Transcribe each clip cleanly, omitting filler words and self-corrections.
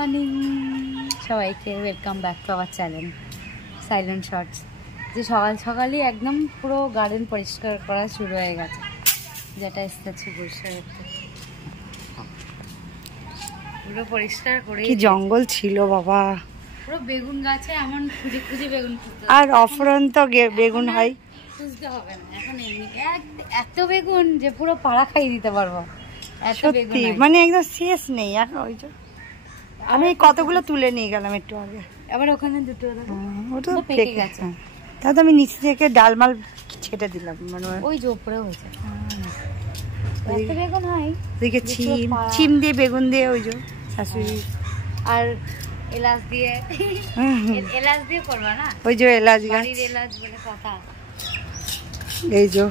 Morning সবাইকে, welcome back to our channel silent shorts. যে সকাল সকালই একদম পুরো গার্ডেন পরিষ্কার করা শুরু হয়ে গেছে, যেটা এসেছে পরিষ্কার করতে। পুরো পরিষ্কার করে, কি জঙ্গল ছিল বাবা, পুরো বেগুন গাছে এমন খুঁজে খুঁজে বেগুন, আর অফুরন্ত বেগুন হয়, খুঁজতে হবে না এখন। এমনি এত বেগুন যে পুরো পাড়া খাইয়ে দিতে পারবো, সত্যি মানে একদম শেষ নেই। আর ওই যে আমি কতগুলো তুলে নিয়ে গেলাম একটু আগে, আবার ওখানে দুটো ওটা পেকে গেছে। তাও তো আমি নিচে থেকে ডালমাল ছেটে দিলাম, মানে ওই যে উপরে হয়েছে। বেগুন হয় ওইদিকে, ছিম দিয়ে বেগুন দিয়ে, ওই যে শাশুড়ি আর এলাচ দিয়ে, এলাচ দিয়ে করবা না, ওই যে এলাচ গাছ, এলাচ বলে কথা। এই যে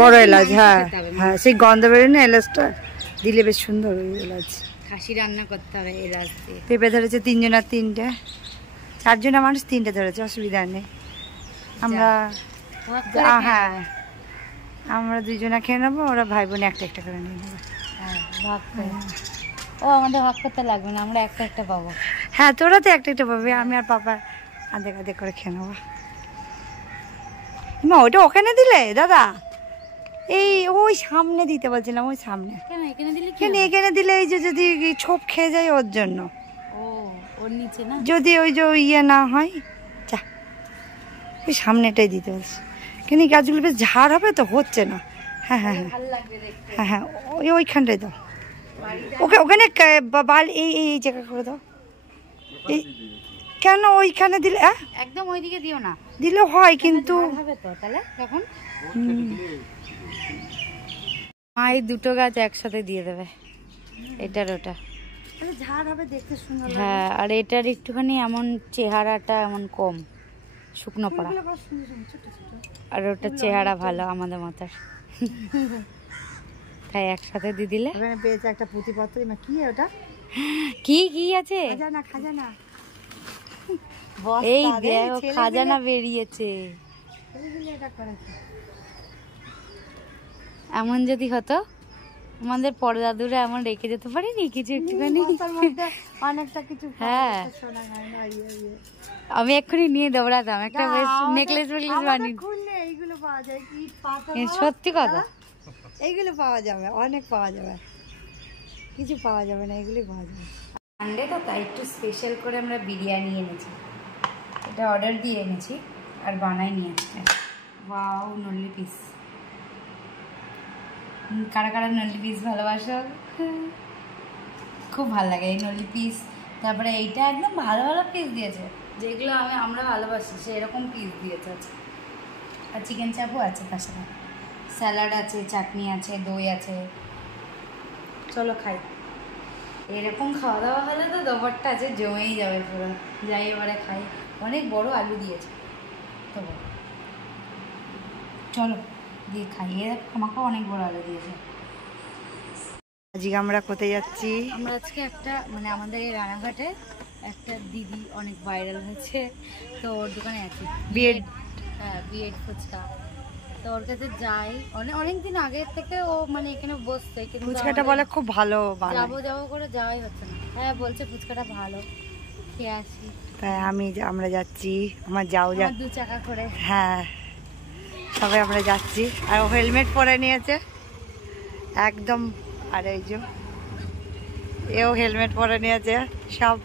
বড় এলাচ, হ্যাঁ হ্যাঁ, সেই গন্ধ বেরোয় না এলাচটা দিলে, বেশ সুন্দর ওই এলাচ। খাসি রান্না করতে হবে এলাচ দিয়ে। পেঁপে ধরেছে 3 জনের 3টে, 4 জনের মানুষ 3টে ধরেছে, অসুবিধা নেই। আমরা হ্যাঁ আমরা 2 জনা খেয়ে নেবো, ওরা ভাই বোন একটা একটা করে নিয়ে নেবে। ভাগ করে, ও আমাদের ভাগ করতে লাগবে না, আমরা একটা একটা পাবো। হ্যাঁ তোরা তো একটা একটা পাবে, আমি আর পাপা আধেক আধেক করে খেয়ে নেবো। মা ওটা ওখানে দিলে দাদা, এই ওই সামনে দিতে বলছিলাম, ওই সামনে। কেন এখানে দিলে? কেন এখানে দিলে এই যে যদি ছোপ খেয়ে যায় ওর জন্য। ও ওর নিচে না, যদি ওই যে ইয়ে না হয়, যা ওই সামনেটাই দিতে বলছি। কেন এই গাছগুলো বেশ ঝাড় হবে তো, হচ্ছে না। হ্যাঁ হ্যাঁ হ্যাঁ হ্যাঁ, ওইখানটাই দাও, ওকে ওখানে এই এই জায়গা করে দাও। এই কেন ওইখানে দিলে, একদম ওইদিকে দিও না, দিলেও হয় কিন্তু হবে তো তাহলে তখন। মা এই দুটো গাছ একসাথে দিয়ে দেবে, এটার ওটা ঝাড় হবে, দেখতে সুন্দর। হ্যাঁ, আর এটার একটুখানি এমন চেহারাটা এমন কম শুকনো পড়া, আর ওটার চেহারা ভালো আমাদের মাথার, তাই একসাথে দিয়ে দিলে। ওখানে পেয়েছে একটা পুঁতিপত্র, কি ওটা, কি কি আছে, খাজানা খাজানা, এই দেখো খাজানা বেরিয়েছে। এমন যদি হতো আমাদের পরদাদুরা এমন রেখে যেতে পারিনি কিছু একটুখানি, অনেকটা কিছু। হ্যাঁ আমি এক্ষুনি নিয়ে দৌড়াতাম একটা নেকলেস ফেকলেস বানিয়ে। এইগুলো পাওয়া যায় কি, সত্যি কথা, এইগুলো পাওয়া যাবে, অনেক পাওয়া যাবে, কিছু পাওয়া যাবে না, এগুলি পাওয়া যাবে। সানডে তো তাই একটু স্পেশাল করে আমরা বিরিয়ানি এনেছি, এটা অর্ডার দিয়ে এনেছি আর বানাই নিয়ে আসছে। ওয়াও নল্লি পিস, কারা কারা নল্লি পিস ভালোবাসো, খুব ভালো লাগে এই নল্লি পিস। তারপরে এইটা একদম ভালো ভালো পিস দিয়েছে, যেগুলো আমরা ভালোবাসি সেরকম পিস দিয়েছে। আর চিকেন চাপও আছে, তার সাথে স্যালাড আছে, চাটনি আছে, দই আছে। চলো খাই। এরকম খাওয়া দাওয়া হলে তো দোপরটা আছে জমেই যাবে পুরো। যাই এবারে খাই, অনেক বড় আলু দিয়েছে তো, চলো দিয়ে খাই। আমাকেও অনেক বড় আলু দিয়েছে। আজকে আমরা কোথায় যাচ্ছি? আমরা আজকে একটা মানে আমাদের এই রানাঘাটে একটা দিদি অনেক ভাইরাল হয়েছে, তো ওর দোকানে আছি, বিএড, হ্যাঁ বিএড ফুচকা। তো ওর কাছে যাই, অনেকদিন আগের থেকে ও মানে এখানে বসছে, কিন্তু ফুচকাটা বলে খুব ভালো, যাবো করে যাওয়াই হচ্ছে না। হ্যাঁ বলছে ফুচকাটা ভালো, খেয়ে আসি। তাই আমরা যাচ্ছি, আমার যাও 2 চাকা করে, হ্যাঁ সবাই আমরা যাচ্ছি। আর ও হেলমেট পরে নিয়েছে একদম, আর এই যে এও হেলমেট পরে নিয়েছে। সব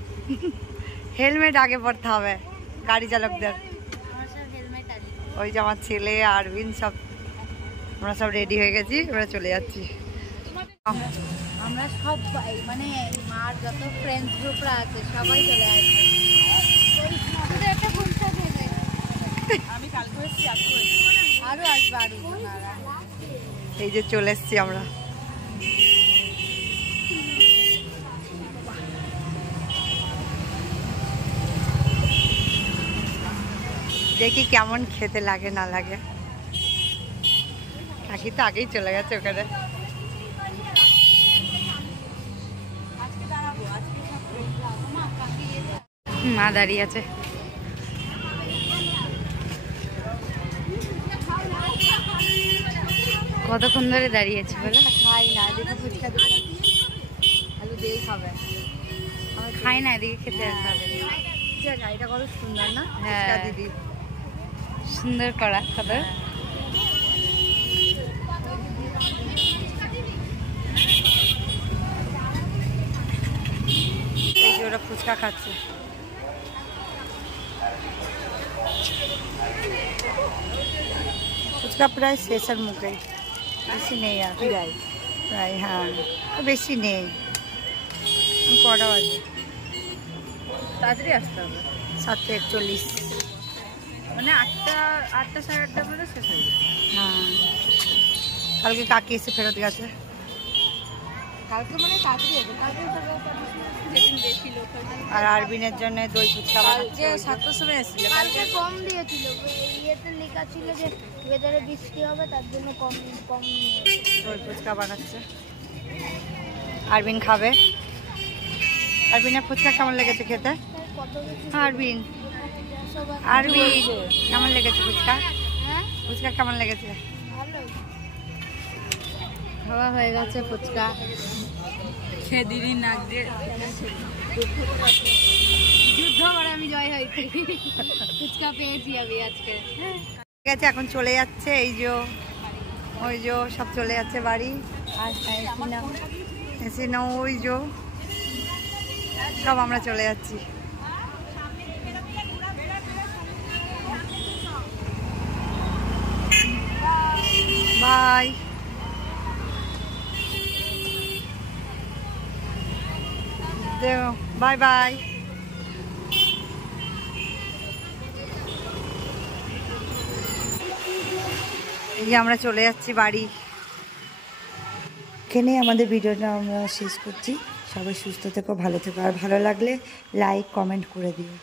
হেলমেট আগে পরতে হবে গাড়ি চালকদের। ওই যে আমার ছেলে আরবিন সব, আমরা সব রেডি হয়ে গেছি, আমরা চলে যাচ্ছি। আমরা সব মানে মার যত ফ্রেন্ডস গ্রুপরা আছে সবাই চলে আসছে। আমি কালকে এসেছি, আরো আসবে, আরো। এই যে চলে এসছি আমরা। দেখি কেমন খেতে লাগে না লাগে। কাকি তো আগেই চলে গেছে ওখানে। মা দাঁড়িয়ে আছে। কতক্ষণ ধরে দাঁড়িয়েছি বলে? খাই না, দেখি ফুচকা আলু দিয়েই খাবে। আমার খাই না, এদিকে খেতে হবে। গাড়িটা কত সুন্দর না? হ্যাঁ দিদি, সুন্দর করা কত। এই যে ওরা ফুচকা খাচ্ছে। ফুচকা প্রায় শেষের মুখে, বেশি নেই আর প্রায়। হ্যাঁ বেশি নেই। কটা বাজে? তাড়াতাড়ি আসতে হবে। 7:41। মানে 8টা সাড়ে 8টার মধ্যে শেষ হয়ে যাবে। হ্যাঁ কালকে কাকি এসে ফেরত গেছে। কালকে মানে তাড়াতাড়ি হবে, কালকে যেদিন বেশি লোক হয়। আর আরবিনের জন্য দই ফুচকা বানাচ্ছে। 7টার সময় এসেছিল, কালকে কম দিয়েছিল, ইয়েতে লেখা ছিল যে ওয়েদারে বৃষ্টি হবে, তার জন্য কম দই ফুচকা বানাচ্ছে। আরবিন খাবে। আরবিনের ফুচকা কেমন লেগেছে খেতে? কত কিছু আরবিন সবাই আরবিন কেমন লেগেছে ফুচকা? হ্যাঁ ফুচকা কেমন লেগেছে? ভালো। খাওয়া হয়ে গেছে ফুচকা। খেয়ে দিদি নাক দিয়ে যুদ্ধ করে আমি জয় হয়েছি, ফুচকা পেয়েছি আমি আজকে। ঠিক আছে, এখন চলে যাচ্ছে। এই যে ওই যে সব চলে যাচ্ছে বাড়ি। আর এসি না ওই যে সব আমরা চলে যাচ্ছি। বাই। Bye bye. এই যে আমরা চলে যাচ্ছি বাড়ি। এখানে আমাদের ভিডিওটা আমরা শেষ করছি। সবাই সুস্থ থেকো, ভালো থেকো, আর ভালো লাগলে লাইক কমেন্ট করে দিও।